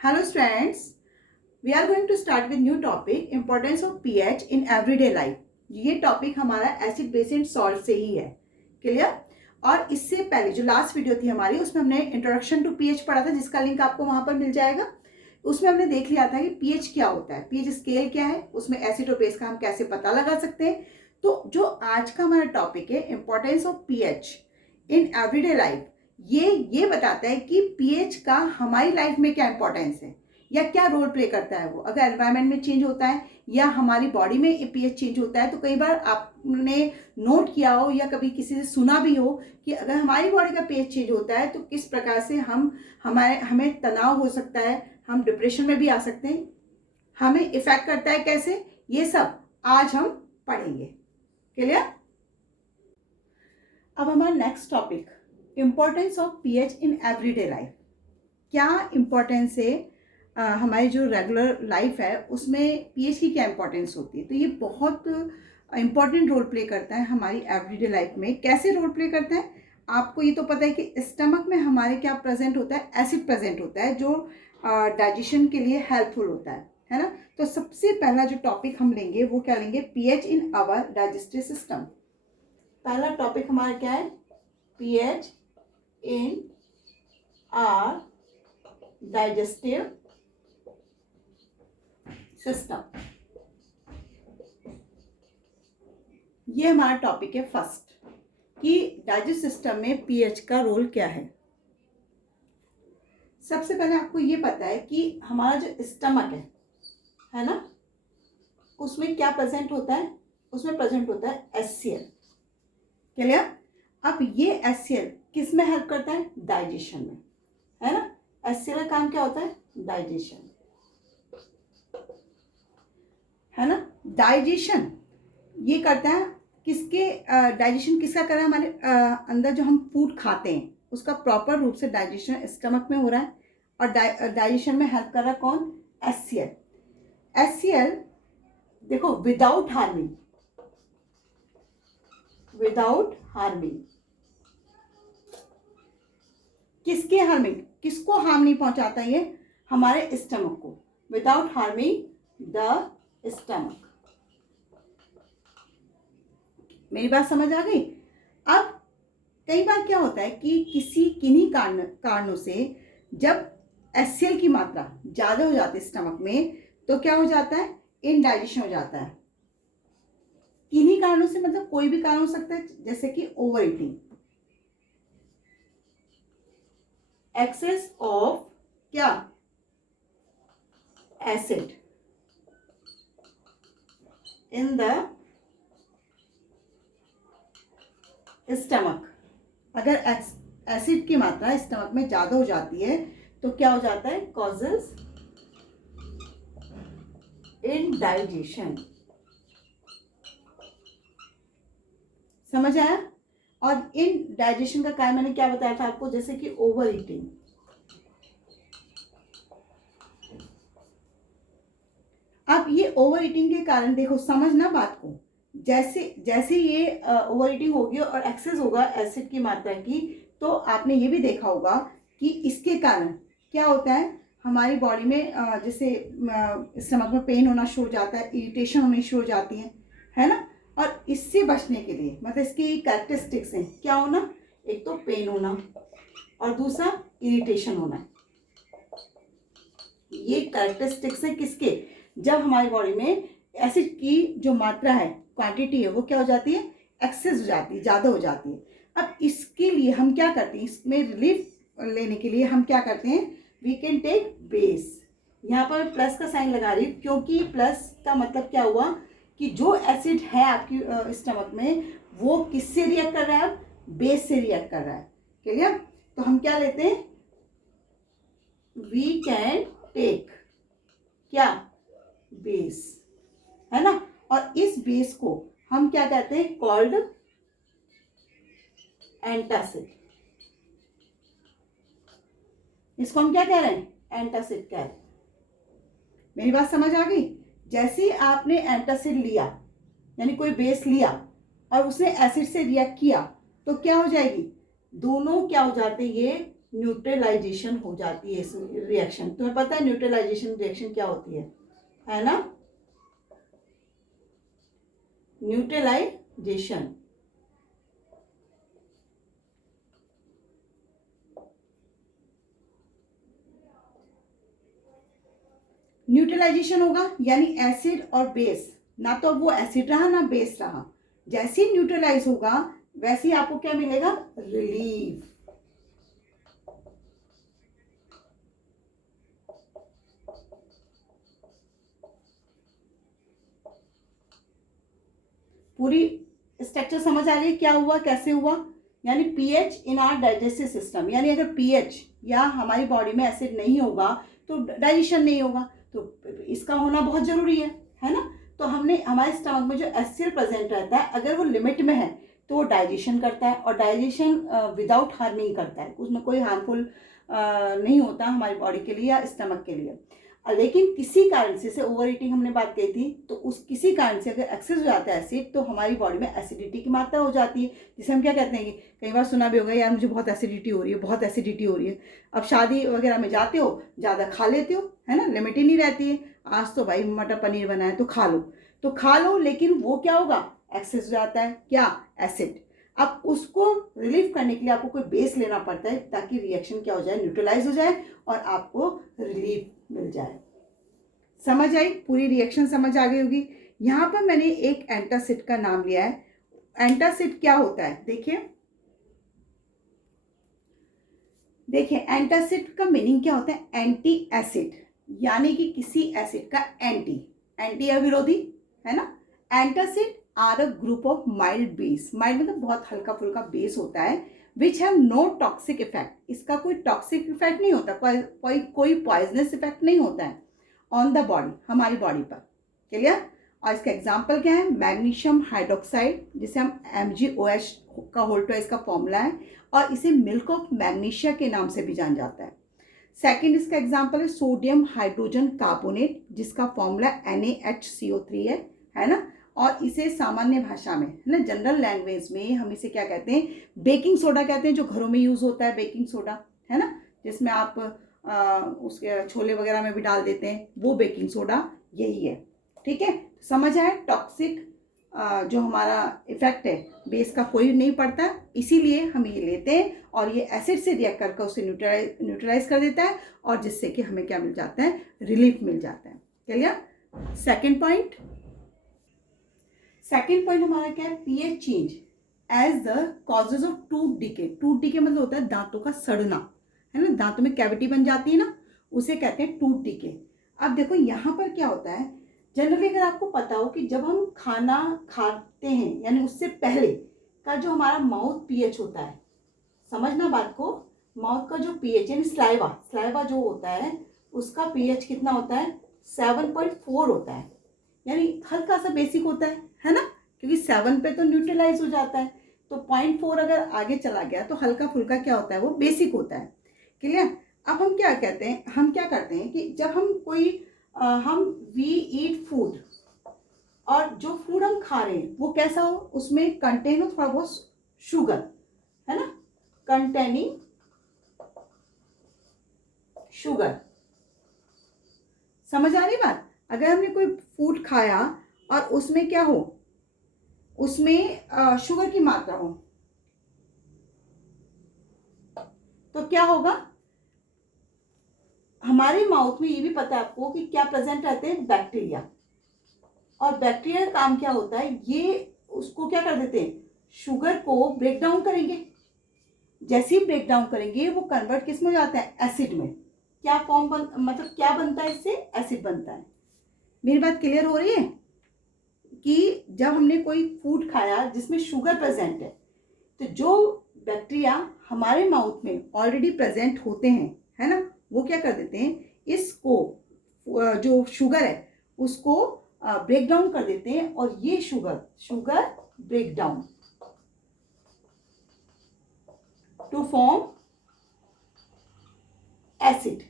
Hello students, we are going to start with new topic importance of pH in everyday life. ये topic हमारा acid base and salt से ही है. Clear. और इससे पहले जो लास्ट वीडियो थी हमारी उसमें हमने इंट्रोडक्शन टू पीएच पढ़ा था, जिसका लिंक आपको वहां पर मिल जाएगा. उसमें हमने देख लिया था कि पीएच क्या होता है, पीएच स्केल क्या है, उसमें एसिड और बेस का हम कैसे पता लगा सकते हैं. तो जो आज का हमारा टॉपिक है importance of pH in everyday life, ये बताता है कि पीएच का हमारी लाइफ में क्या इंपॉर्टेंस है या क्या रोल प्ले करता है. वो अगर एनवायरनमेंट में चेंज होता है या हमारी बॉडी में पीएच चेंज होता है, तो कई बार आपने नोट किया हो या कभी किसी से सुना भी हो कि अगर हमारी बॉडी का पीएच चेंज होता है तो किस प्रकार से हमें तनाव हो सकता है, हम डिप्रेशन में भी आ सकते हैं, हमें इफेक्ट करता है कैसे, ये सब आज हम पढ़ेंगे. क्लियर. अब हमारा next topic importance of pH in everyday life. क्या इम्पोर्टेंस है हमारी जो रेगुलर लाइफ है उसमें पीएच की क्या इम्पोर्टेंस होती है. तो ये बहुत इम्पॉर्टेंट रोल प्ले करता है हमारी एवरीडे लाइफ में. कैसे रोल प्ले करता है, आपको ये तो पता है कि स्टमक में हमारे क्या प्रेजेंट होता है, एसिड प्रेजेंट होता है जो डाइजेशन के लिए हेल्पफुल होता है ना. तो सबसे पहला जो टॉपिक हम लेंगे वो क्या लेंगे, pH in our digestive system. पहला टॉपिक हमारा क्या है, pH in our digestive system. ये हमारा टॉपिक है फर्स्ट, कि डाइजेस्ट सिस्टम में पीएच का रोल क्या है. सबसे पहले आपको ये पता है कि हमारा जो स्टमक है ना, उसमें क्या प्रेजेंट होता है, उसमें प्रेजेंट होता है एचसीएल. क्लियर. अब ये एचसीएल किस में हेल्प करता है, डाइजेशन में, है ना. एचसीएल का काम क्या होता है, डाइजेशन, है ना. डाइजेशन ये करता है किसके, डाइजेशन किसका कर रहा है, हमारे अंदर जो हम फूड खाते हैं उसका प्रॉपर रूप से डाइजेशन स्टमक में हो रहा है. और डाइजेशन में हेल्प कर रहा है कौन, एचसीएल. एचसीएल देखो विदाउट हार्मिंग किसके हार्मिंग, किसको हार्म नहीं पहुंचाता ये, हमारे स्टमक को. Without harming the stomach. मेरी बात समझ आ गई. अब कई बार क्या होता है कि किन्हीं कारणों से जब एचसीएल की मात्रा ज़्यादा हो जाती है स्टमक में, तो क्या हो जाता है, इनडाइजेशन हो जाता है. किन्हीं कारणों से मतलब कोई भी कारण हो सकता है, जैसे कि ओवर ईटिंग, एक्सेस ऑफ क्या, एसिड इन द स्टमक. अगर एसिड की मात्रा स्टमक में ज्यादा हो जाती है तो क्या हो जाता है, कॉजेस इनडाइजेशन. समझ आया. और इन डाइजेशन का कारण मैंने क्या बताया था आपको, जैसे कि ओवर ईटिंग. अब ये ओवर ईटिंग के कारण देखो, समझना बात को, जैसे ये ओवर ईटिंग होगी और एक्सेस होगा एसिड की मात्रा की, तो आपने ये भी देखा होगा कि इसके कारण क्या होता है, हमारी बॉडी में जैसे स्टमक में पेन होना शुरू हो जाता है, इरिटेशन होनी शुरू हो जाती है ना. और इससे बचने के लिए मतलब इसकी कैरेक्टरिस्टिक्स हैं, क्या होना, एक तो पेन होना और दूसरा इरिटेशन होना. ये कैरेक्टरिस्टिक्स है किसके, जब हमारी बॉडी में एसिड की जो मात्रा है, क्वांटिटी है, वो क्या हो जाती है, एक्सेस हो जाती है, ज़्यादा हो जाती है. अब इसके लिए हम क्या करते हैं, इसमें रिलीफ लेने के लिए हम क्या करते हैं, वी कैन टेक बेस. यहाँ पर प्लस का साइन लगा रही हूँ क्योंकि प्लस का मतलब क्या हुआ कि जो एसिड है आपकी स्टमक में वो किससे रिएक्ट कर रहा है, बेस से रिएक्ट कर रहा है. क्लियर. तो हम क्या लेते हैं, वी कैन टेक क्या, बेस, है ना. और इस बेस को हम क्या कहते हैं, कॉल्ड एंटासिड. इसको हम क्या कह रहे हैं, एंटासिड कह रहे हैं. मेरी बात समझ आ गई. जैसे आपने एंटासिड लिया यानी कोई बेस लिया और उसने एसिड से रिएक्ट किया तो क्या हो जाएगी, दोनों क्या हो जाते, ये न्यूट्रलाइजेशन हो जाती है इस रिएक्शन। तुम्हें पता है न्यूट्रलाइजेशन रिएक्शन क्या होती है ना? न्यूट्रलाइजेशन न्यूट्रलाइजेशन होगा यानी एसिड और बेस, ना तो अब वो एसिड रहा ना बेस रहा, जैसे ही न्यूट्रलाइज होगा वैसे ही आपको क्या मिलेगा? रिलीफ। पूरी स्ट्रक्चर समझ आ गई क्या हुआ कैसे हुआ? यानी pH in our digestive system, यानी अगर पीएच या हमारी बॉडी में एसिड नहीं होगा तो डाइजेशन नहीं होगा, तो इसका होना बहुत जरूरी है ना? तो हमने हमारे स्टमक में जो एसिड प्रेजेंट रहता है अगर वो लिमिट में है तो वो डाइजेशन करता है, और डाइजेशन विदाउट हार्मिंग करता है, उसमें कोई हार्मफुल नहीं होता हमारी बॉडी के लिए या स्टमक के लिए। लेकिन किसी कारण से, जैसे ओवर ईटिंग हमने बात कही थी, तो उस किसी कारण से अगर एक्सेस हो जाता है एसिड तो हमारी बॉडी में एसिडिटी की मात्रा हो जाती है, जिसे हम क्या कहते हैं कि कई बार सुना भी होगा यार मुझे बहुत एसिडिटी हो रही है, बहुत एसिडिटी हो रही है। अब शादी वगैरह में जाते हो, ज़्यादा खा लेते हो, है ना, लिमिट ही नहीं रहती है, आज तो भाई मटर पनीर बना है तो खा लो, लेकिन वो क्या होगा? एक्सेस हो जाता है क्या? एसिड। अब उसको रिलीव करने के लिए आपको कोई बेस लेना पड़ता है ताकि रिएक्शन क्या हो जाए? न्यूट्रलाइज हो जाए और आपको रिलीफ मिल जाए। समझ आई? पूरी रिएक्शन समझ आ गई होगी। यहाँ पर मैंने एक एंटासिड का नाम लिया है। एंटासिड क्या होता है? देखिए एंटासिड का मीनिंग क्या होता है? एंटी एसिड, यानी कि किसी एसिड का एंटी या विरोधी, है ना? Antacid are a group of mild base, mild मतलब बहुत हल्का फुल्का बेस होता है, which have no toxic effect, इसका कोई टॉक्सिक इफेक्ट नहीं होता, कोई पॉइजनस इफेक्ट नहीं होता है ऑन द बॉडी, हमारी बॉडी पर। क्लियर? और इसका एग्जाम्पल क्या है? मैग्नीशियम हाइड्रोक्साइड, जिसे हम MgOH का होल्टो इसका फॉर्मूला है, और इसे मिल्क ऑफ मैग्नीशिया के नाम से भी जान जाता है। सेकंड इसका एग्जाम्पल है सोडियम हाइड्रोजन कार्बोनेट, जिसका फॉर्मूला NaHCO3 है ना? और इसे सामान्य भाषा में, है ना, जनरल लैंग्वेज में हम इसे क्या कहते हैं? बेकिंग सोडा कहते हैं, जो घरों में यूज होता है बेकिंग सोडा, है ना, जिसमें आप उसके छोले वगैरह में भी डाल देते हैं, वो बेकिंग सोडा यही है। ठीक है, समझ आया? टॉक्सिक जो हमारा इफेक्ट है बेस का कोई नहीं पड़ता, इसीलिए हम ये लेते हैं और ये एसिड से रिएक्ट करके उसे न्यूट्रलाइज कर देता है, और जिससे कि हमें क्या मिल जाता है? रिलीफ मिल जाता है। क्लियर? सेकेंड पॉइंट हमारा क्या है? PH change as the causes of tooth decay. Tooth decay मतलब होता है दांतों का सड़ना, है ना, दांतों में कैविटी बन जाती है ना, उसे कहते हैं टूथ डिके। अब देखो यहाँ पर क्या होता है, जनरली अगर आपको पता हो कि जब हम खाना खाते हैं यानी उससे पहले का जो हमारा माउथ पीएच होता है, समझना बात को, माउथ का जो पीएच यानी स्लाइवा जो होता है उसका पीएच कितना होता है? 7.4 होता है, यानी हल्का सा बेसिक होता है ना, क्योंकि 7 पे तो न्यूट्रलाइज हो जाता है, तो 0.4 अगर आगे चला गया तो हल्का फुल्का क्या होता है? वो बेसिक होता है। क्लियर? अब हम क्या करते हैं कि जब हम वी ईट फूड, और जो फूड हम खा रहे हैं वो कैसा हो? उसमें कंटेन हो थोड़ा बहुत शुगर, है ना, कंटेनिंग शुगर। समझ आ रही बात? अगर हमने कोई फूड खाया और उसमें क्या हो? उसमें शुगर की मात्रा हो, तो क्या होगा? हमारे माउथ में ये भी पता है आपको कि क्या प्रेजेंट रहते हैं? बैक्टीरिया। और बैक्टीरिया का काम क्या होता है? ये उसको क्या कर देते हैं? शुगर को ब्रेक डाउन करेंगे। जैसे ही ब्रेक डाउन करेंगे वो कन्वर्ट किस में हो जाता है? एसिड में। क्या मतलब क्या बनता है इससे? एसिड बनता है। मेरी बात क्लियर हो रही है कि जब हमने कोई फूड खाया जिसमें शुगर प्रेजेंट है, तो जो बैक्टीरिया हमारे माउथ में ऑलरेडी प्रेजेंट होते हैं, है ना, वो क्या कर देते हैं? इसको जो शुगर है उसको ब्रेक डाउन कर देते हैं, और ये sugar break down to form acid.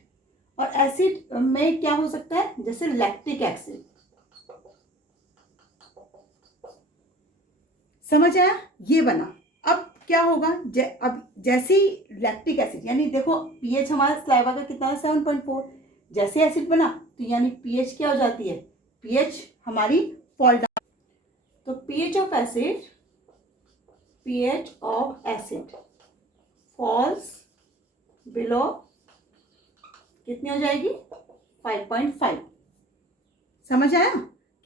और एसिड में क्या हो सकता है? जैसे लैक्टिक एसिड। समझ आया? ये बना। अब क्या होगा, अब जैसे ही लैक्टिक एसिड, यानी देखो पीएच हमारा सलाइवा का कितना है 7.4, जैसे एसिड बना तो यानी पीएच क्या हो जाती है, पीएच हमारी फॉल डाउन। तो pH of acid falls below कितनी हो जाएगी 5.5। समझ आया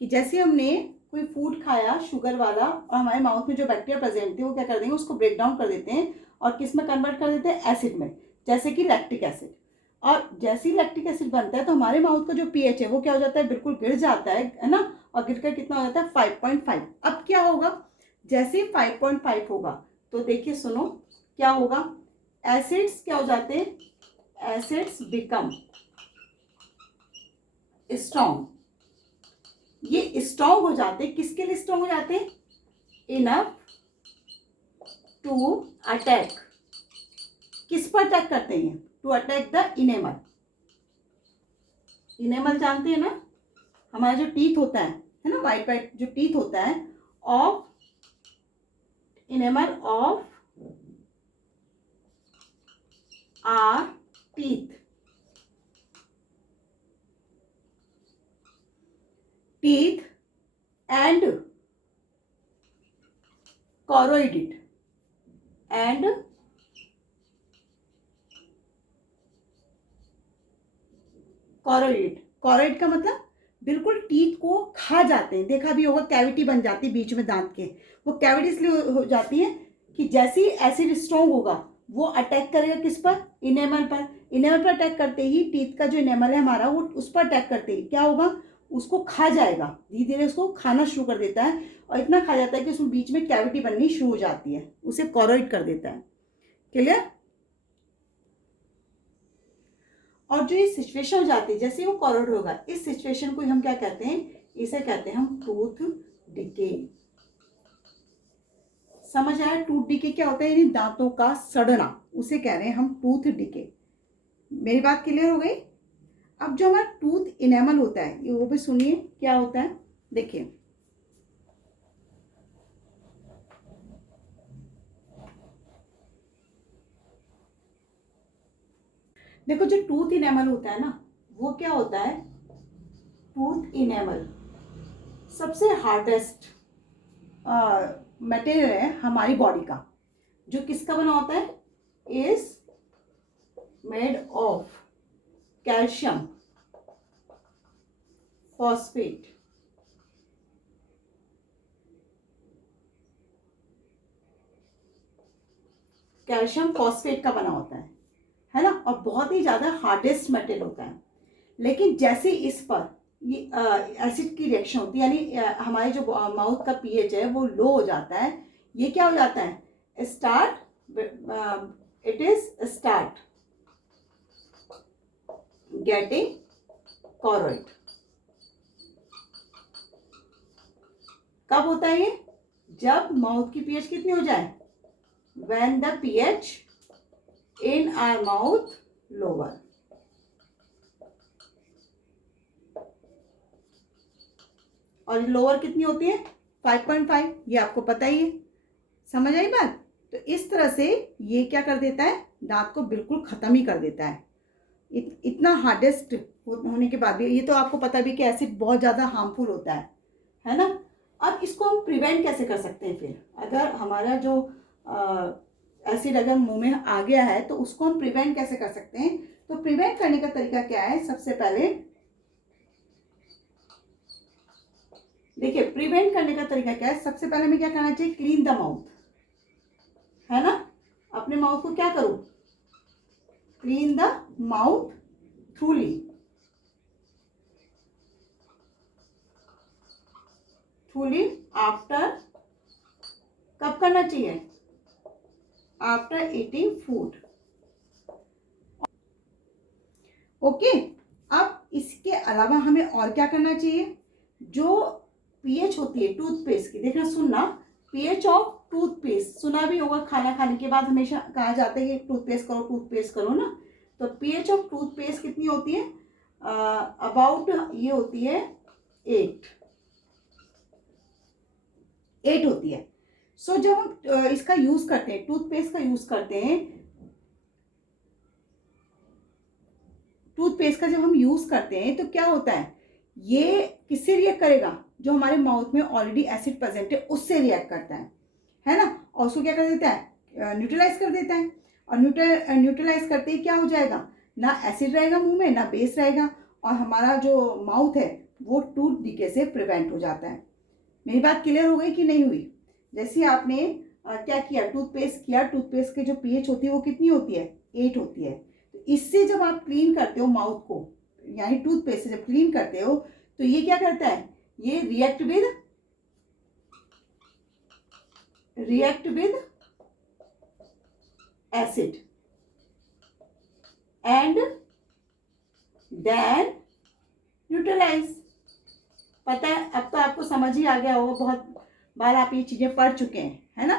कि जैसे हमने कोई फूड खाया शुगर वाला और हमारे माउथ में जो बैक्टीरिया प्रेजेंट थे वो क्या कर देंगे, उसको ब्रेक डाउन कर देते हैं और किस में कन्वर्ट कर देते हैं, एसिड में, जैसे कि लैक्टिक एसिड। और जैसे ही लैक्टिक एसिड बनता है तो हमारे माउथ का जो पीएच है वो क्या हो जाता है, बिल्कुल गिर जाता है ना, और गिरकर कितना हो जाता है 5.5। अब क्या होगा, जैसे ही 5.5 होगा तो देखिए सुनो क्या होगा, एसिड्स क्या हो जाते हैं, एसिड्स बिकम स्ट्रॉन्ग। ये स्ट्रॉन्ग हो जाते, किसके लिए स्ट्रॉन्ग हो जाते, इनफ टू अटैक, किस पर अटैक करते हैं, to attack the enamel. Enamel जानते हैं ना, हमारा जो टीथ होता है ना, वाइट वाइट जो टीथ होता है of enamel of are teeth, teeth and choroid and कॉरोइड का मतलब बिल्कुल टीथ को खा जाते हैं, देखा भी होगा कैविटी बन जाती है बीच में दांत के, वो कैविटी इसलिए हो जाती है कि जैसे ही एसिड स्ट्रॉन्ग होगा वो अटैक करेगा किस पर, इनेमल पर। इनेमल पर अटैक करते ही टीथ का जो इनेमल है हमारा वो उस पर अटैक करते ही क्या होगा, उसको खा जाएगा, धीरे धीरे उसको खाना शुरू कर देता है और इतना खा जाता है कि उसमें बीच में कैविटी बननी शुरू हो जाती है, उसे कॉरोइड कर देता है। क्लियर। और जो ये सिचुएशन हो जाती है जैसे वो कॉरोइड होगा, इस सिचुएशन को हम क्या कहते हैं, इसे कहते हैं हम टूथ डिके। समझ आया, टूथ डिके क्या होता है, यानी दांतों का सड़ना, उसे कह रहे हैं हम टूथ डिके। मेरी बात क्लियर हो गई। अब जो हमारा टूथ इनेमल होता है वो भी सुनिए क्या होता है, देखिए देखो जो टूथ इनेमल होता है ना वो क्या होता है, टूथ इनेमल सबसे हार्डेस्ट मटेरियल है हमारी बॉडी का, जो किसका बना होता है, is made of calcium phosphate. Calcium phosphate का बना होता है ना, और बहुत ही ज्यादा हार्डेस्ट मेटेरियल होता है। लेकिन जैसे इस पर ये एसिड की रिएक्शन होती है, यानी हमारे जो माउथ का पीएच है वो लो हो जाता है, ये क्या हो जाता है, इट इज स्टार्ट गेटिंग कॉरोइड। कब होता है ये, जब माउथ की पीएच कितनी हो जाए, when the pH in our mouth lower. और लोअर कितनी होती है 5.5, ये आपको पता ही है। समझ आई बात। तो इस तरह से ये क्या कर देता है, दांत को बिल्कुल खत्म ही कर देता है। इतना हार्डेस्ट होने के बाद भी, ये तो आपको पता भी कि एसिड बहुत ज़्यादा हार्मफुल होता है ना। अब इसको हम प्रिवेंट कैसे कर सकते हैं फिर, अगर हमारा जो एसिड अगर मुंह में आ गया है तो उसको हम प्रिवेंट कैसे कर सकते हैं। तो प्रिवेंट करने का तरीका क्या है, सबसे पहले देखिए प्रिवेंट करने का तरीका क्या है, सबसे पहले हमें क्या करना चाहिए, क्लीन द माउथ, है ना। अपने माउथ को क्या करो, क्लीन द माउथ थ्रूली, आफ्टर, कब करना चाहिए, आफ्टर ईटिंग फूड। ओके। अब इसके अलावा हमें और क्या करना चाहिए, जो पीएच होती है टूथपेस्ट की, देखना सुनना, पीएच ऑफ टूथपेस्ट सुना भी होगा, खाना खाने के बाद हमेशा कहा जाता है कि टूथपेस्ट करो ना। तो पीएच ऑफ टूथपेस्ट कितनी होती है, अबाउट ये होती है 8 होती है। सो जब हम इसका यूज करते हैं, टूथपेस्ट का यूज करते हैं, टूथपेस्ट का जब हम यूज करते हैं तो क्या होता है, ये किससे रिएक्ट करेगा, जो हमारे माउथ में ऑलरेडी एसिड प्रेजेंट है उससे रिएक्ट करता है ना, और उसको क्या कर देता है, न्यूट्रलाइज कर देता है। और न्यूट्रलाइज करते ही क्या हो जाएगा, ना एसिड रहेगा मुंह में, ना बेस रहेगा, और हमारा जो माउथ है वो टूथ डीके से प्रिवेंट हो जाता है। मेरी बात क्लियर हो गई कि नहीं हुई? जैसे आपने क्या किया, टूथपेस्ट किया, टूथपेस्ट के जो पीएच होती है वो कितनी होती है, 8 होती है। तो इससे जब आप क्लीन करते हो माउथ को, यानी टूथपेस्ट से जब क्लीन करते हो तो ये क्या करता है, ये react with acid and then neutralise. पता है, अब तो आपको समझ ही आ गया होगा, बहुत बार आप ये चीज़ें पढ़ चुके हैं, है ना,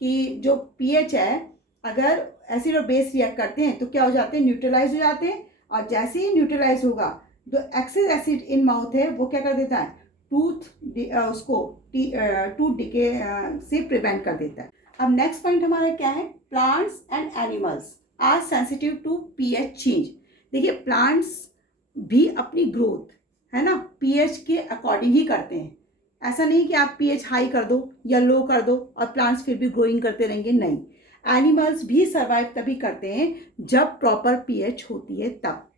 कि जो पीएच है, अगर एसिड और बेस रिएक्ट करते हैं तो क्या हो जाते हैं, न्यूट्रलाइज हो जाते हैं। और जैसे ही न्यूट्रलाइज होगा, जो एक्सेस एसिड इन माउथ है वो क्या कर देता है, टूथ डिके से प्रिवेंट कर देता है। अब नेक्स्ट पॉइंट हमारा क्या है, plants and animals are sensitive to pH change. देखिए, प्लांट्स भी अपनी ग्रोथ, है ना, पीएच के अकॉर्डिंग ही करते हैं। ऐसा नहीं कि आप पीएच हाई कर दो या लो कर दो और प्लांट्स फिर भी ग्रोइंग करते रहेंगे, नहीं। एनिमल्स भी सर्वाइव तभी करते हैं जब प्रॉपर पीएच होती है तब।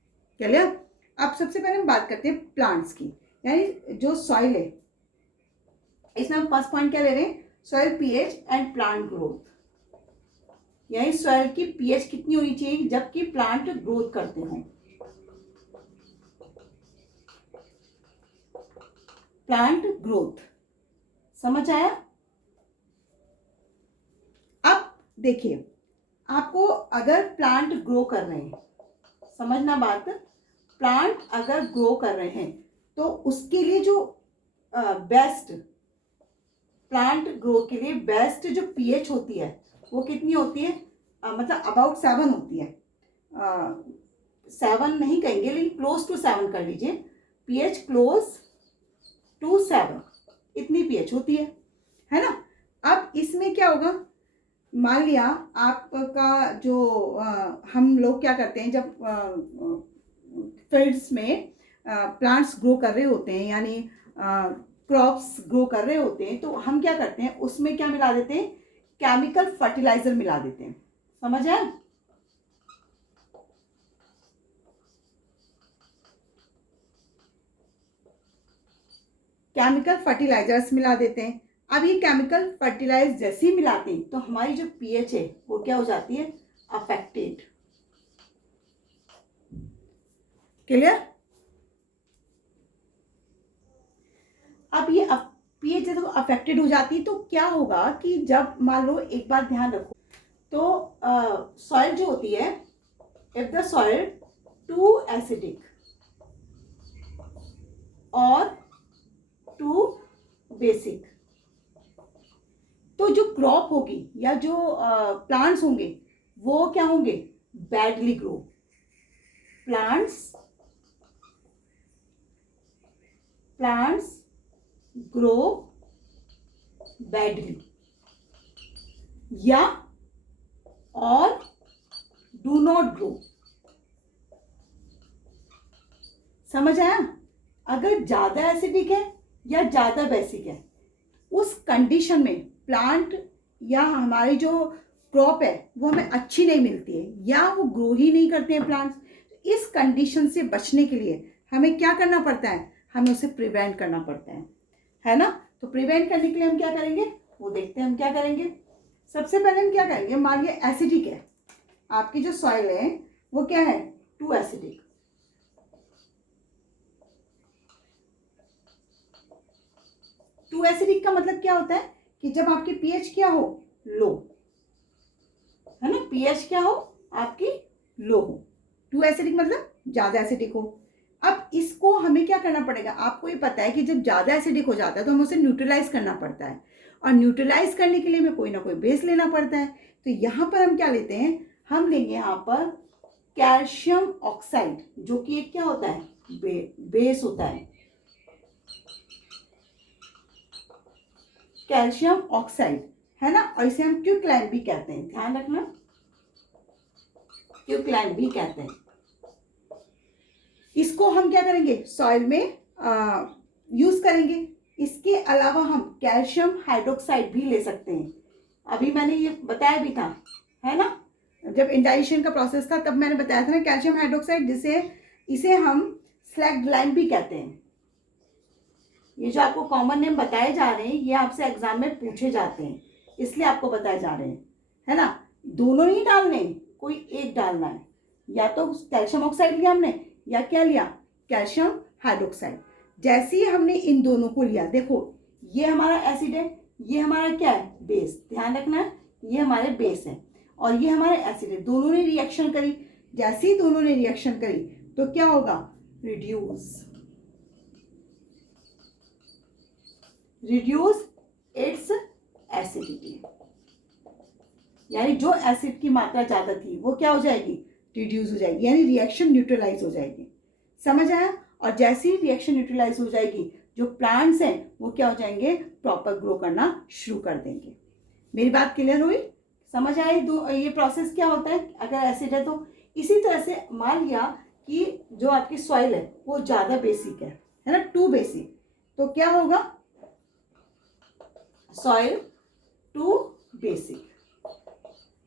चलिए, अब सबसे पहले हम बात करते हैं प्लांट्स की, यानी जो सॉइल है, इसमें हम फर्स्ट पॉइंट क्या ले रहे हैं, soil pH and plant growth. यानी सॉइल की पीएच कितनी होनी चाहिए जबकि प्लांट ग्रोथ करते हों। प्लांट ग्रोथ, समझ आया? अब देखिए, आपको अगर प्लांट ग्रो कर रहे हैं, समझना बात, प्लांट अगर ग्रो कर रहे हैं तो उसके लिए जो बेस्ट, प्लांट ग्रो के लिए बेस्ट जो पीएच होती है वो कितनी होती है, मतलब अबाउट 7 होती है। 7 नहीं कहेंगे लेकिन क्लोज टू 7 कर लीजिए, पीएच क्लोज टू 7, इतनी पीएच होती है ना। अब इसमें क्या होगा, मान लिया आपका जो हम लोग क्या करते हैं, जब फील्ड्स में प्लांट्स ग्रो कर रहे होते हैं, यानी क्रॉप्स ग्रो कर रहे होते हैं, तो हम क्या करते हैं, उसमें क्या मिला देते हैं, केमिकल फर्टिलाइजर मिला देते हैं। समझ आया? केमिकल फर्टिलाइजर्स मिला देते हैं। अब ये केमिकल फर्टिलाइजर जैसे ही मिलाते हैं तो हमारी जो पीएच है वो क्या हो जाती है, अफेक्टेड। क्लियर? अब ये पीएच जब अफेक्टेड हो जाती है तो क्या होगा कि जब मान लो, एक बात ध्यान रखो, तो सॉइल जो होती है, if the soil too acidic और टू बेसिक, तो जो क्रॉप होगी या जो प्लांट्स होंगे वो क्या होंगे, badly grow. Plants grow badly या और डू नॉट ग्रो। समझ आया? अगर ज्यादा एसिडिक है या ज्यादा बेसिक है, उस कंडीशन में प्लांट या हमारी जो क्रॉप है वो हमें अच्छी नहीं मिलती है या वो ग्रो ही नहीं करते हैं प्लांट्स। इस कंडीशन से बचने के लिए हमें क्या करना पड़ता है, हमें उसे प्रिवेंट करना पड़ता है ना। तो प्रिवेंट करने के लिए हम क्या करेंगे, वो देखते हैं हम क्या करेंगे। सबसे पहले हम क्या करेंगे, मान लिया एसिडिक है, आपकी जो सॉइल है वो क्या है, टू एसिडिक। टू एसिडिक का मतलब क्या होता है कि जब आपकी पीएच क्या हो, लो, है ना, पीएच क्या हो आपकी, लो हो। टू एसिडिक मतलब ज्यादा एसिडिक हो। अब इसको हमें क्या करना पड़ेगा, आपको ये पता है कि जब ज्यादा एसिडिक हो जाता है तो हमें उसे न्यूट्रलाइज करना पड़ता है, और न्यूट्रलाइज करने के लिए हमें कोई ना कोई बेस लेना पड़ता है। तो यहाँ पर हम क्या लेते हैं, हम लेंगे यहाँ पर कैल्शियम ऑक्साइड, जो कि एक क्या होता है, बेस होता है, कैल्शियम ऑक्साइड, है ना, और इसे हम क्विकलाइन भी कहते हैं, ध्यान रखना, क्विकलाइन भी कहते हैं। इसको हम क्या करेंगे, सॉइल में यूज करेंगे। इसके अलावा हम कैल्शियम हाइड्रोक्साइड भी ले सकते हैं। अभी मैंने ये बताया भी था, है ना, जब इंडाइजेशन का प्रोसेस था तब मैंने बताया था ना, कैल्शियम हाइड्रोक्साइड, जिसे इसे हम स्लैग्लाइन भी कहते हैं। ये जो आपको कॉमन नेम बताए जा रहे हैं ये आपसे एग्जाम में पूछे जाते हैं, इसलिए आपको बताए जा रहे हैं, है ना। दोनों ही डालने, कोई एक डालना है, या तो कैल्शियम ऑक्साइड लिया हमने या क्या लिया, कैल्शियम हाइड्रोक्साइड। जैसे ही हमने इन दोनों को लिया, देखो ये हमारा एसिड है, ये हमारा क्या है, बेस, ध्यान रखना है, ये हमारे बेस है और ये हमारे एसिड है। दोनों ने रिएक्शन करी, जैसे ही दोनों ने रिएक्शन करी तो क्या होगा, रिड्यूस इट्स एसिडिटी, यानी जो एसिड की मात्रा ज्यादा थी वो क्या हो जाएगी, रिड्यूस हो जाएगी, यानी रिएक्शन न्यूट्रलाइज हो जाएगी। समझ आया। और जैसे ही रिएक्शन न्यूट्रलाइज हो जाएगी, जो प्लांट्स हैं वो क्या हो जाएंगे, प्रॉपर ग्रो करना शुरू कर देंगे। मेरी बात क्लियर हुई, समझ आई। ये प्रोसेस क्या होता है अगर एसिड है तो। इसी तरह से मान लिया कि जो आपकी सॉइल है वो ज्यादा बेसिक है ना, टू बेसिक, तो क्या होगा, सॉइल टू बेसिक।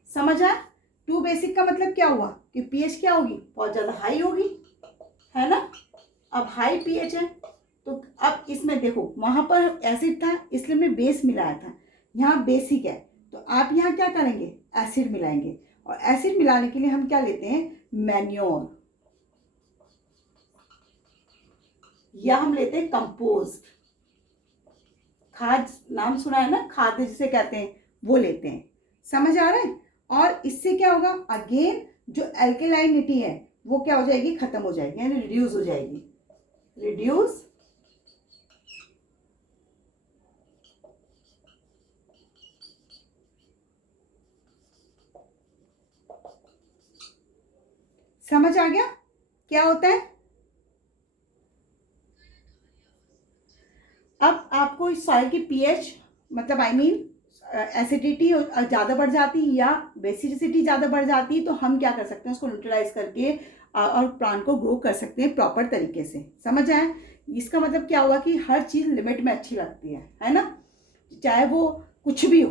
समझ आया। टू बेसिक का मतलब क्या हुआ कि पीएच क्या होगी, बहुत ज्यादा हाई होगी, है ना। अब हाई पीएच है तो अब इसमें देखो, वहां पर एसिड था इसलिए हमने बेस मिलाया था, यहाँ बेसिक है तो आप यहाँ क्या करेंगे, एसिड मिलाएंगे। और एसिड मिलाने के लिए हम क्या लेते हैं, मैन्योर, या हम लेते हैं कंपोस्ट, खाद, नाम सुना है ना, खाद जिसे कहते हैं, वो लेते हैं। समझ आ रहा है। और इससे क्या होगा, अगेन जो एल्केलाइनिटी है वो क्या हो जाएगी, खत्म हो जाएगी, यानी रिड्यूस हो जाएगी, रिड्यूस समझ आ गया क्या होता है। अब आपको इस सॉइल की पीएच मतलब आई मीन एसिडिटी ज़्यादा बढ़ जाती या बेसिडिटी ज़्यादा बढ़ जाती, तो हम क्या कर सकते हैं, उसको न्यूट्रलाइज करके और प्लांट को ग्रो कर सकते हैं प्रॉपर तरीके से। समझ आए। इसका मतलब क्या हुआ कि हर चीज़ लिमिट में अच्छी लगती है ना, चाहे वो कुछ भी हो,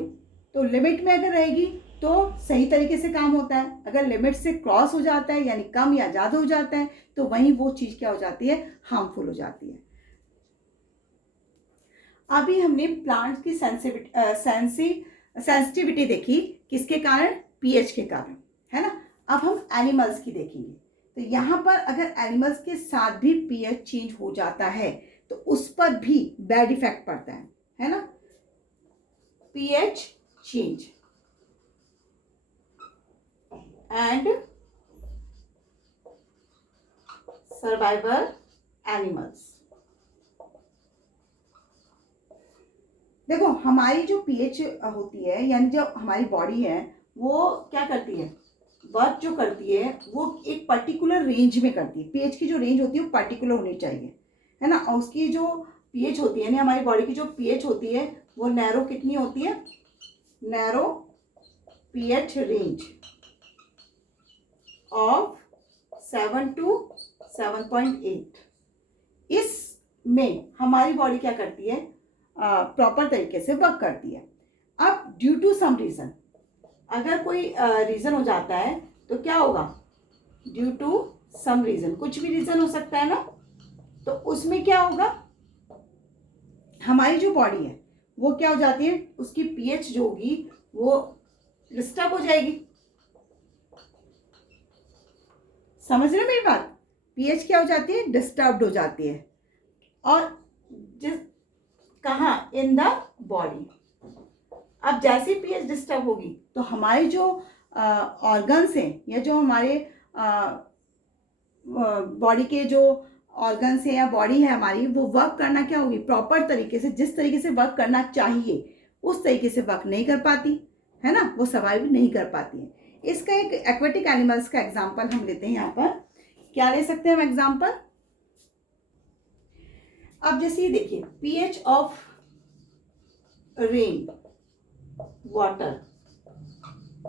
तो लिमिट में अगर रहेगी तो सही तरीके से काम होता है। अगर लिमिट से क्रॉस हो जाता है यानी कम या ज़्यादा हो जाता है तो वहीं वो चीज़ क्या हो जाती है, हार्मफुल हो जाती है। अभी हमने प्लांट्स की सेंसिटिविटी देखी, किसके कारण, पीएच के कारण, है ना। अब हम एनिमल्स की देखेंगे, तो यहाँ पर अगर एनिमल्स के साथ भी पीएच चेंज हो जाता है तो उस पर भी बैड इफेक्ट पड़ता है ना, pH change and survival animals. देखो हमारी जो पीएच होती है, यानी जो हमारी बॉडी है वो क्या करती है, वर्क जो करती है वो एक पर्टिकुलर रेंज में करती है। पीएच की जो रेंज होती है वो पर्टिकुलर होनी चाहिए, है ना। और उसकी जो पीएच होती है, यानी हमारी बॉडी की जो पीएच होती है वो नैरो कितनी होती है, narrow pH range of 7 to 7.8। इसमें हमारी बॉडी क्या करती है, प्रॉपर तरीके से वर्क करती है। अब ड्यू टू सम रीजन, अगर कोई रीजन हो जाता है तो क्या होगा, ड्यू टू सम रीजन, कुछ भी रीजन हो सकता है ना, तो उसमें क्या होगा, हमारी जो बॉडी है वो क्या हो जाती है, उसकी पीएच जो होगी वो डिस्टर्ब हो जाएगी। समझ रहे मेरी बात, पीएच क्या हो जाती है, डिस्टर्ब हो जाती है। और जिस कहाँ, इन द बॉडी। अब जैसे पीएच डिस्टर्ब होगी तो हमारे जो ऑर्गन्स हैं या जो हमारे बॉडी के जो ऑर्गन्स हैं या बॉडी है हमारी, वो वर्क करना क्या होगी, प्रॉपर तरीके से, जिस तरीके से वर्क करना चाहिए उस तरीके से वर्क नहीं कर पाती, है ना, वो सर्वाइव नहीं कर पाती है। इसका एक एक्वेटिक एनिमल्स का एग्जाम्पल हम लेते हैं। यहाँ पर क्या ले सकते हैं हम एग्जाम्पल, अब जैसे ये देखिए, पीएच ऑफ रेन वाटर,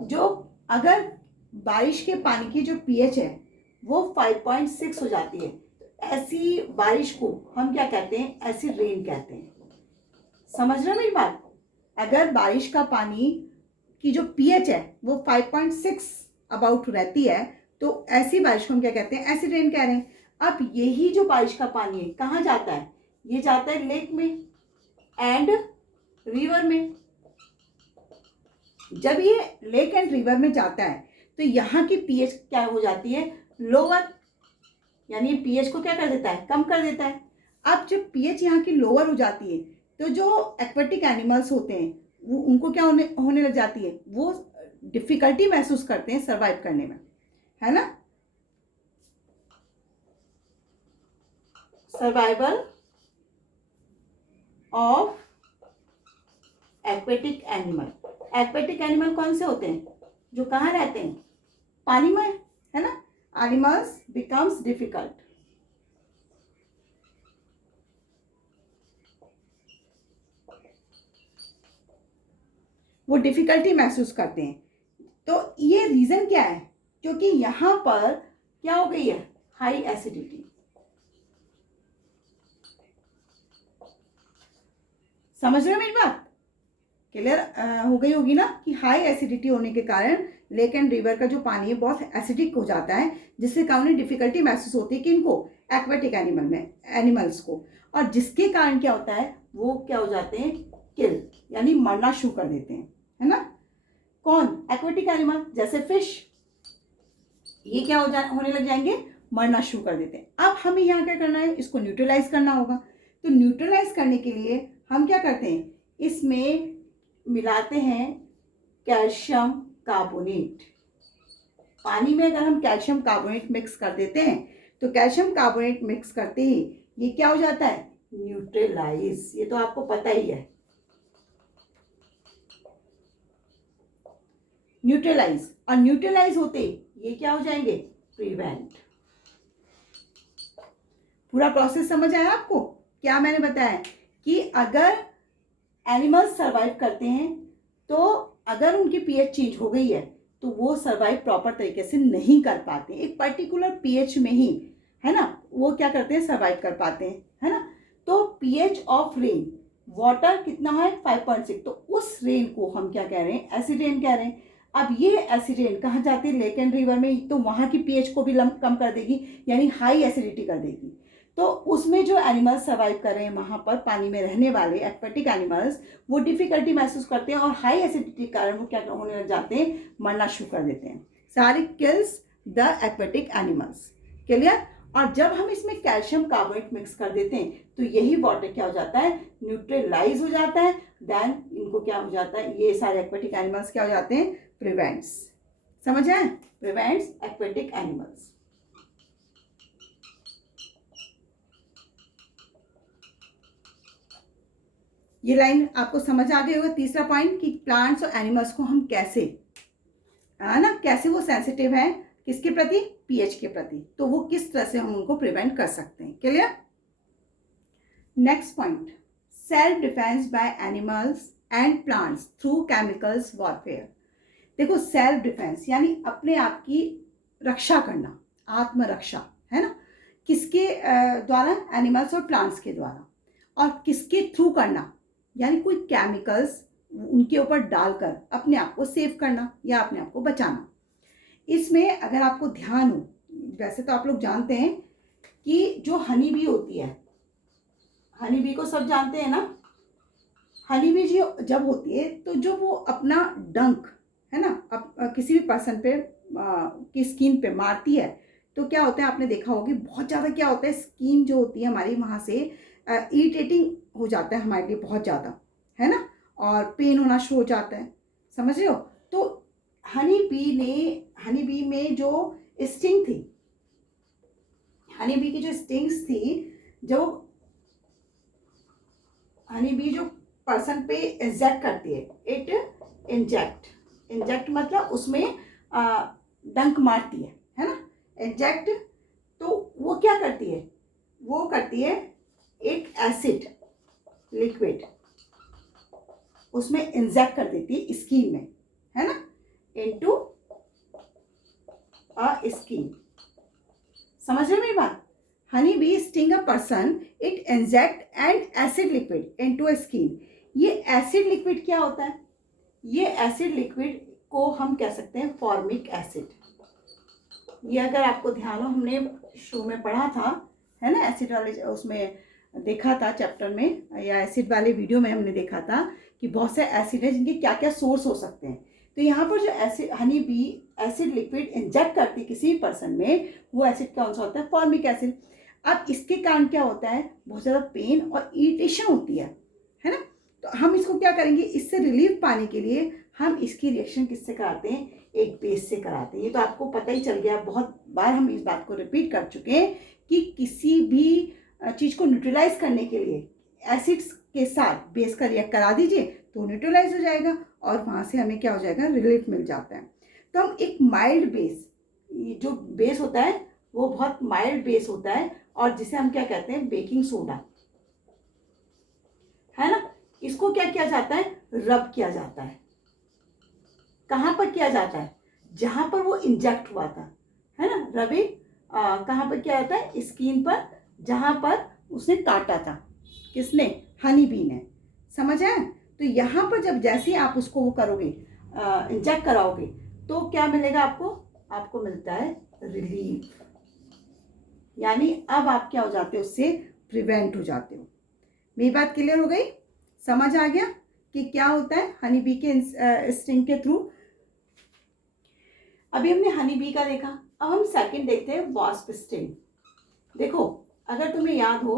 जो अगर बारिश के पानी की जो पीएच है वो 5.6 हो जाती है, तो ऐसी बारिश को हम क्या कहते हैं, एसिड रेन कहते हैं। समझ रहे हो मेरी बात? अगर बारिश का पानी की जो पीएच है वो 5.6 अबाउट रहती है, तो ऐसी बारिश को हम क्या कहते हैं, एसिड रेन कह रहे हैं। अब यही जो बारिश का पानी है कहाँ जाता है, ये जाता है लेक में एंड रिवर में। जब ये लेक एंड रिवर में जाता है तो यहाँ की पीएच क्या हो जाती है, लोअर, यानी पीएच को क्या कर देता है, कम कर देता है। अब जब पीएच यहाँ की लोअर हो जाती है तो जो एक्वेटिक एनिमल्स होते हैं वो उनको क्या होने लग जाती है, वो डिफिकल्टी महसूस करते हैं सर्वाइव करने में, है ना। Survival of aquatic animal. Aquatic animal कौन से होते हैं, जो कहाँ रहते हैं, पानी में, है ना। एनिमल्स बिकम्स डिफिकल्ट, वो डिफिकल्टी महसूस करते हैं। तो ये रीजन क्या है, क्योंकि यहाँ पर क्या हो गई है, हाई एसिडिटी। समझ रहे हो मेरी बात? क्लियर हो गई होगी ना, कि हाई एसिडिटी होने के कारण लेक एंड रिवर का जो पानी है बहुत एसिडिक हो जाता है, जिससे कारण उन्हें डिफिकल्टी महसूस होती है कि इनको, एक्वेटिक एनिमल्स को, और जिसके कारण क्या होता है, वो क्या हो जाते हैं, किल, यानी मरना शुरू कर देते हैं, है ना। कौन, एक्वेटिक एनिमल, जैसे फिश, ये क्या होने लग जाएंगे, मरना शुरू कर देते हैं। अब हमें यहाँ क्या करना है, इसको न्यूट्रलाइज करना होगा। तो न्यूट्रलाइज करने के लिए हम क्या करते हैं, इसमें मिलाते हैं कैल्शियम कार्बोनेट। पानी में अगर हम कैल्शियम कार्बोनेट मिक्स कर देते हैं तो कैल्शियम कार्बोनेट मिक्स करते ही ये क्या हो जाता है, न्यूट्रलाइज। ये तो आपको पता ही है, न्यूट्रलाइज। और न्यूट्रलाइज होते ये क्या हो जाएंगे, प्रिवेंट। पूरा प्रोसेस समझ आया आपको? क्या मैंने बताया कि अगर एनिमल्स सर्वाइव करते हैं तो अगर उनकी पीएच चेंज हो गई है तो वो सर्वाइव प्रॉपर तरीके से नहीं कर पाते, एक पर्टिकुलर पीएच में ही, है ना, वो क्या करते हैं, सर्वाइव कर पाते हैं, है ना। तो पीएच ऑफ रेन, वाटर कितना है, 5.6, तो उस रेन को हम क्या कह रहे हैं, एसिड रेन कह रहे हैं। अब ये एसिड रेन कहाँ जाती है, लेक एंड रिवर में, तो वहाँ की पीएच को भी कम कर देगी, यानी हाई एसिडिटी कर देगी। तो उसमें जो एनिमल्स सर्वाइव कर रहे हैं वहाँ पर पानी में रहने वाले एक्वेटिक एनिमल्स, वो डिफिकल्टी महसूस करते हैं और हाई एसिडिटी के कारण वो क्या होने लग जाते हैं, मरना शुरू कर देते हैं। सारी kills the aquatic animals. Clear? और जब हम इसमें कैल्शियम कार्बोनेट मिक्स कर देते हैं तो यही वाटर क्या हो जाता है, न्यूट्रलाइज हो जाता है। देन इनको क्या हो जाता है, ये सारे एक्वेटिक एनिमल्स क्या हो जाते हैं, प्रिवेंट्स। समझ आए, प्रिवेंट्स एक्वेटिक एनिमल्स। ये लाइन आपको समझ आ गई होगा। तीसरा पॉइंट कि प्लांट्स और एनिमल्स को हम कैसे, है ना, कैसे वो सेंसिटिव हैं किसके प्रति, पीएच के प्रति, तो वो किस तरह से हम उनको प्रिवेंट कर सकते हैं। Clear? Next point, self defence by animals and plants through chemicals warfare. देखो, सेल्फ डिफेंस यानी अपने आप की रक्षा करना, आत्मरक्षा, है ना, किसके द्वारा, एनिमल्स और प्लांट्स के द्वारा। और किसके थ्रू करना, यानी कोई केमिकल्स उनके ऊपर डालकर अपने आप को सेव करना या अपने आप को बचाना। इसमें अगर आपको ध्यान हो, वैसे तो आप लोग जानते हैं कि जो हनी बी होती है, हनी बी को सब जानते हैं ना, हनी बी जब होती है तो जो वो अपना डंक, है ना, अब किसी भी पर्सन पे की स्किन पे मारती है तो क्या होता है, आपने देखा होगा बहुत ज़्यादा क्या होता है, स्किन जो होती है हमारी वहाँ से इरिटेटिंग हो जाता है हमारे लिए बहुत ज़्यादा, है ना, और पेन होना शुरू हो जाता है। समझ रहे हो? तो हनी बी में जो स्टिंग थी, हनी बी की जो स्टिंग्स थी, जो हनी बी जो पर्सन पे इंजेक्ट करती है, इट इंजेक्ट मतलब उसमें डंक मारती है ना, इंजेक्ट। तो वो क्या करती है, वो करती है एक एसिड लिक्विड उसमें इंजेक्ट कर देती है स्किन में, है ना, इनटू अ स्किन। समझ रहे मेरी बात? Honey bee sting a person, it inject and acid liquid into a skin. ये एसिड लिक्विड क्या होता है? ये एसिड लिक्विड को हम कह सकते हैं फॉर्मिक एसिड। ये अगर आपको ध्यान हो, हमने शो में पढ़ा था, है ना, एसिड वाले उसमें देखा था चैप्टर में, या एसिड वाले वीडियो में हमने देखा था कि बहुत से एसिड है जिनके क्या क्या सोर्स हो सकते हैं। तो यहाँ पर जो acid honey bee acid liquid inject करती है किसी भी पर्सन में, वो एसिड कौन सा होता है? Formic acid. अब इसके कारण क्या होता है? बहुत ज़्यादा पेन और इरिटेशन होती है ना। तो हम इसको क्या करेंगे? इससे रिलीफ पाने के लिए हम इसकी रिएक्शन किससे कराते हैं? एक बेस से कराते हैं। ये तो आपको पता ही चल गया, बहुत बार हम इस बात को रिपीट कर चुके हैं कि किसी भी चीज़ को न्यूट्रलाइज करने के लिए एसिड्स के साथ बेस का रिएक्ट करा दीजिए तो न्यूट्रलाइज हो जाएगा और वहाँ से हमें क्या हो जाएगा? रिलीफ मिल जाता है। तो हम एक माइल्ड बेस, जो बेस होता है वो बहुत माइल्ड बेस होता है और जिसे हम क्या कहते हैं? बेकिंग सोडा, है ना। इसको क्या किया जाता है? रब किया जाता है। कहाँ पर किया जाता है? जहाँ पर वो इंजेक्ट हुआ था, है ना। रबिंग कहाँ पर किया जाता है? स्किन पर, जहाँ पर उसने काटा था। किसने? हनी बी ने। समझ आया? तो यहाँ पर जब जैसे आप उसको वो करोगे, इंजेक्ट कराओगे, तो क्या मिलेगा आपको? आपको मिलता है रिलीफ। यानी अब आप क्या हो जाते हो? उससे प्रिवेंट हो जाते हो। मेरी बात क्लियर हो गई? समझ आ गया कि क्या होता है हनी बी के स्टिंग के थ्रू? अभी हमने हनी बी का देखा, अब हम सेकंड देखते हैं, वास्प स्टिंग। देखो, अगर तुम्हें याद हो,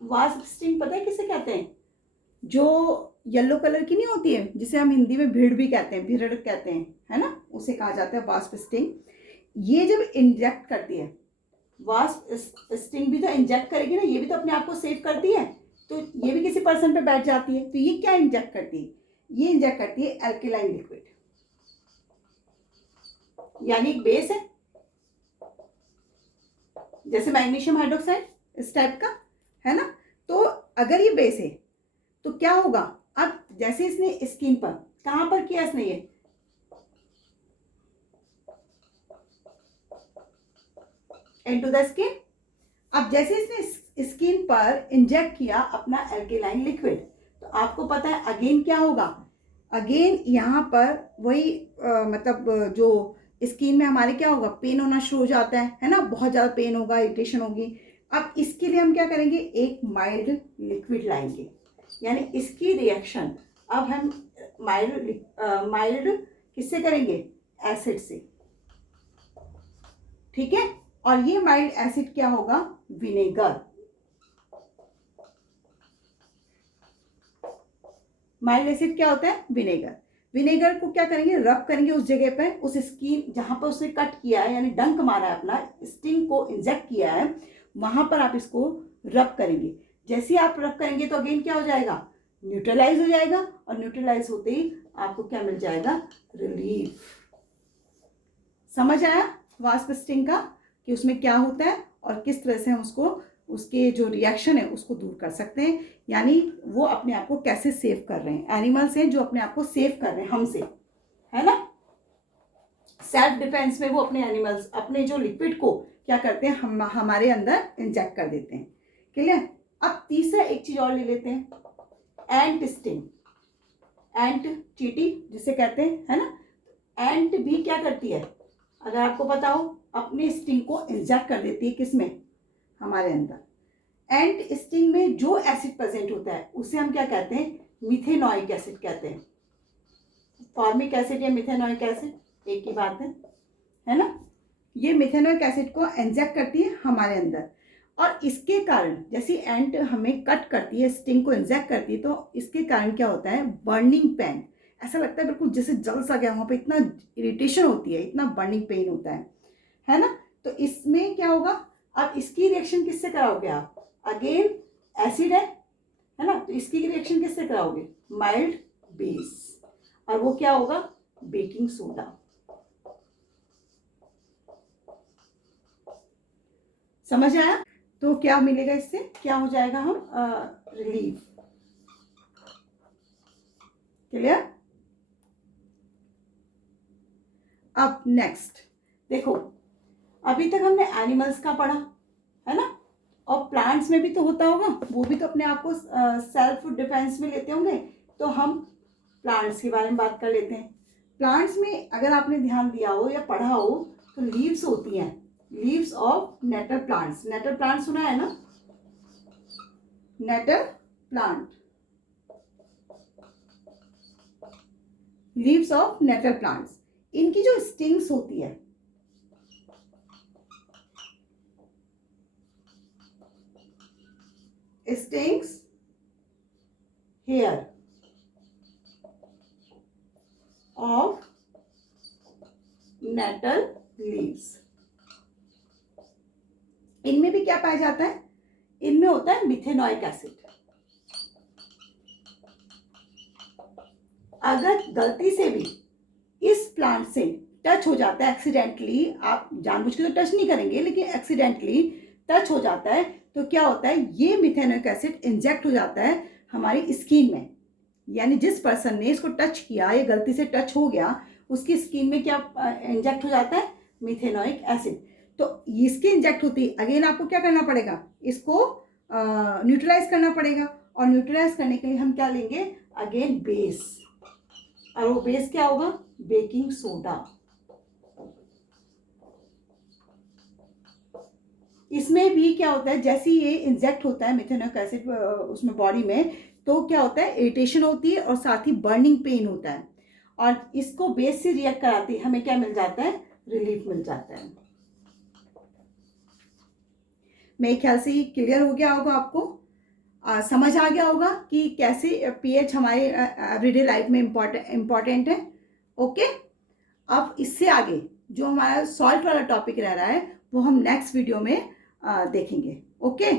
वास्प स्टिंग पता है किसे कहते हैं? जो येलो कलर की नहीं होती है, जिसे हम हिंदी में भीड़ भी कहते हैं, भीड़ कहते हैं, है ना, उसे कहा जाता है वास्प स्टिंग। ये जब इंजेक्ट करती है, वास्प स्टिंग भी तो इंजेक्ट करेगी ना, ये भी तो अपने आप को सेव करती है, तो ये भी किसी पर्सन पे बैठ जाती है। तो ये क्या इंजेक्ट करती है? ये इंजेक्ट करती है एल्केलाइन लिक्विड, यानी एक बेस है, जैसे मैग्नीशियम हाइड्रोक्साइड, इस टाइप का, है ना। तो अगर ये बेस है तो क्या होगा? अब जैसे इसने स्किन पर, कहां पर किया इसने? ये इनटू द स्किन। अब जैसे इसने स्किन पर इंजेक्ट किया अपना एल्केलाइन लिक्विड, तो आपको पता है अगेन क्या होगा? अगेन यहाँ पर वही मतलब जो स्किन में हमारे क्या होगा? पेन होना शुरू हो जाता है ना, बहुत ज़्यादा पेन होगा, इरिटेशन होगी। अब इसके लिए हम क्या करेंगे? एक माइल्ड लिक्विड लाएंगे, यानी इसकी रिएक्शन अब हम माइल्ड किससे करेंगे? एसिड से, ठीक है। और ये माइल्ड एसिड क्या होगा? विनेगर। माइल्ड एसिड क्या होता है? विनेगर। विनेगर को क्या करेंगे? रब करेंगे उस जगह पे, उस स्किन जहां पर उसने कट किया है, यानी डंक मारा है, अपना स्टिंग को इंजेक्ट किया है, वहां पर आप इसको रब करेंगे। जैसे आप रब करेंगे तो अगेन क्या हो जाएगा? न्यूट्रलाइज हो जाएगा, और न्यूट्रलाइज होते ही आपको क्या मिल जाएगा? रिलीफ। समझ आया वास्प स्टिंग का कि उसमें क्या होता है और किस तरह से हम उसको, उसके जो रिएक्शन है उसको दूर कर सकते हैं। यानी वो अपने आप को कैसे सेव कर रहे हैं, एनिमल्स हैं जो अपने आप को सेव कर रहे हैं हमसे, है ना। सेल्फ डिफेंस में वो अपने एनिमल्स अपने जो लिक्विड को क्या करते हैं? हम हमारे अंदर इंजेक्ट कर देते हैं। क्लियर? अब तीसरा एक चीज और ले लेते हैं, एंट स्टिंग। एंट चींटी जिसे कहते हैं, है ना। एंट भी क्या करती है? अगर आपको पता हो, अपने स्टिंग को इंजेक्ट कर देती है किसमें? हमारे अंदर। एंट स्टिंग में जो एसिड प्रेजेंट होता है उसे हम क्या कहते हैं? मिथेनॉइक एसिड कहते हैं। फॉर्मिक एसिड या मिथेनॉइक एसिड एक ही बात है ना। ये मिथेनॉइक एसिड को इंजेक्ट करती है हमारे अंदर, और इसके कारण जैसे एंट हमें कट करती है, स्टिंग को इंजेक्ट करती है, तो इसके कारण क्या होता है? Burning pain. ऐसा लगता है बिल्कुल जैसे जल सा गया, वहाँ पे इतना इरिटेशन होती है, इतना बर्निंग पेन होता है ना। तो इसमें क्या होगा? अब इसकी रिएक्शन किससे कराओगे आप? अगेन एसिड है ना, तो इसकी रिएक्शन किससे कराओगे? माइल्ड बेस, और वो क्या होगा? Baking soda. समझ आया? तो क्या मिलेगा इससे? क्या हो जाएगा? हम रिलीफ। क्लियर। अब नेक्स्ट देखो, अभी तक हमने एनिमल्स का पढ़ा है ना, और प्लांट्स में भी तो होता होगा, वो भी तो अपने आप को सेल्फ डिफेंस में लेते होंगे। तो हम प्लांट्स के बारे में बात कर लेते हैं। प्लांट्स में अगर आपने ध्यान दिया हो या पढ़ा हो तो लीव्स होती हैं, leaves of nettle plants. Nettle plant सुना है ना, nettle plant, leaves of nettle plants. इनकी जो स्टिंग्स होती है, stings hair of nettle leaves, इनमें भी क्या पाया जाता है, इनमें होता है मिथेनोइक एसिड। अगर गलती से भी इस प्लांट से टच हो जाता है एक्सीडेंटली, आप जानबूझ के तो टच नहीं करेंगे लेकिन एक्सीडेंटली टच हो जाता है, तो क्या होता है, ये मिथेनोइक एसिड इंजेक्ट हो जाता है हमारी स्किन में। यानी जिस पर्सन ने इसको टच किया या गलती से टच हो गया, उसकी स्किन में क्या इंजेक्ट हो जाता है, मिथेनोइक एसिड। तो इसके इंजेक्ट होती है, अगेन आपको क्या करना पड़ेगा, इसको न्यूट्रलाइज करना पड़ेगा। और न्यूट्रलाइज करने के लिए हम क्या लेंगे, अगेन बेस, और वो बेस क्या होगा, बेकिंग सोडा। इसमें भी क्या होता है, जैसे ये इंजेक्ट होता है मिथेनोइक एसिड उसमें बॉडी में, तो क्या होता है, इरिटेशन होती है और साथ ही बर्निंग पेन होता है, और इसको बेस से रिएक्ट कराती है, हमें क्या मिल जाता है, रिलीफ मिल जाता है। मेरे ख्याल से ये क्लियर हो गया होगा आपको, समझ आ गया होगा कि कैसे पीएच हमारे एवरीडे लाइफ में इम्पॉर्टेंट है। ओके, अब इससे आगे जो हमारा सॉल्ट वाला टॉपिक रह रहा है वो हम नेक्स्ट वीडियो में देखेंगे। ओके।